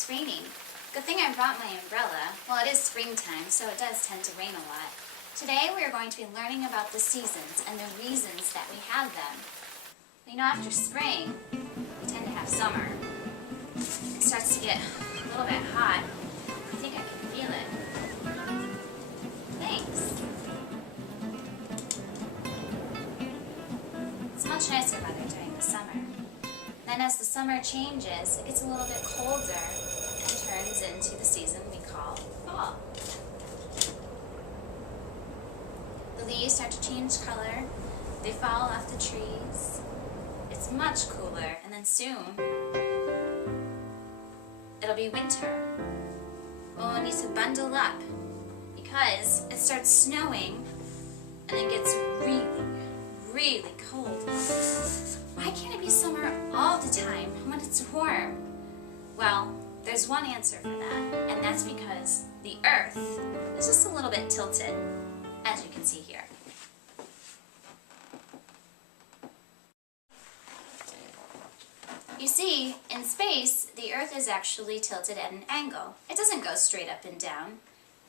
it's raining. Good thing I brought my umbrella. Well, it is springtime, so it does tend to rain a lot. Today we are going to be learning about the seasons and the reasons that we have them. You know, after spring, we tend to have summer. It starts to get a little bit hot. I think I can feel it. Thanks. It's much nicer weather during the summer. Then as the summer changes, it gets a little bit colder and turns into the season we call fall. The leaves start to change color. They fall off the trees. It's much cooler, and then soon it'll be winter. We'll need to bundle up because it starts snowing and it gets really, really cold. Why can't it be summer all the time when it's warm? Well, there's one answer for that, and that's because the Earth is just a little bit tilted, as you can see here. You see, in space, the Earth is actually tilted at an angle. It doesn't go straight up and down.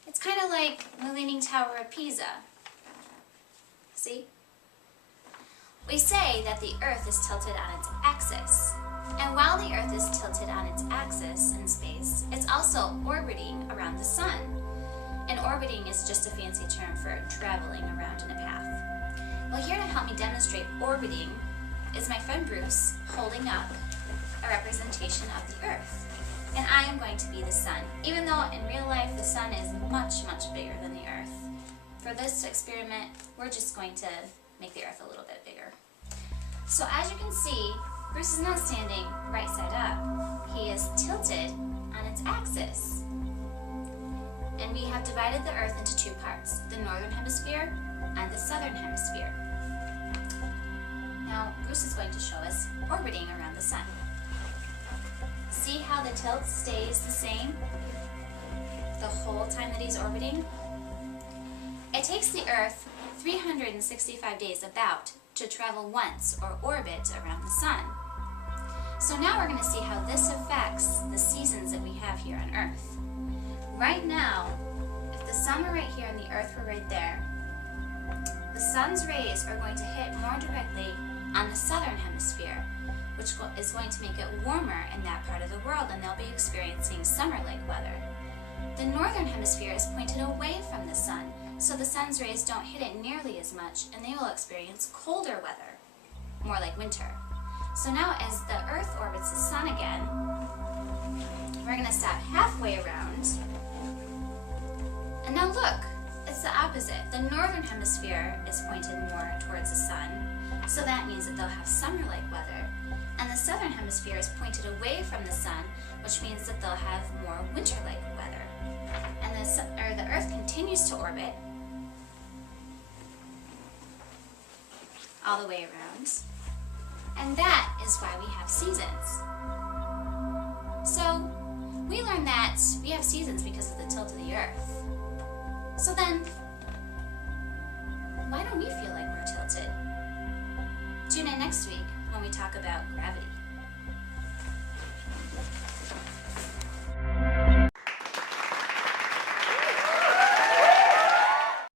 It's kind of like the Leaning Tower of Pisa. See? We say that the Earth is tilted on its axis. And while the Earth is tilted on its axis in space, it's also orbiting around the Sun. And orbiting is just a fancy term for traveling around in a path. Well, here to help me demonstrate orbiting is my friend Bruce holding up a representation of the Earth. And I am going to be the Sun, even though in real life the Sun is much, much bigger than the Earth. For this experiment, we're just going to make the Earth a little bit bigger. So as you can see, Bruce is not standing right side up. He is tilted on its axis. And we have divided the Earth into two parts, the northern hemisphere and the southern hemisphere. Now, Bruce is going to show us orbiting around the Sun. See how the tilt stays the same the whole time that he's orbiting? It takes the Earth 365 days about to travel once or orbit around the Sun. So now we're going to see how this affects the seasons that we have here on Earth. Right now, if the Sun were right here and the Earth were right there, the Sun's rays are going to hit more directly on the southern hemisphere, which is going to make it warmer in that part of the world, and they'll be experiencing summer-like weather. The northern hemisphere is pointed away from the Sun, so the Sun's rays don't hit it nearly as much, and they will experience colder weather, more like winter. So now as the Earth orbits the Sun again, we're going to stop halfway around. And now look, it's the opposite. The northern hemisphere is pointed more towards the Sun, so that means that they'll have summer-like weather. And the southern hemisphere is pointed away from the Sun, which means that they'll have more winter-like weather. And the Earth continues to orbit all the way around. And that is why we have seasons. So, we learned that we have seasons because of the tilt of the Earth. So then, why don't we feel like we're tilted? Tune in next week when we talk about gravity.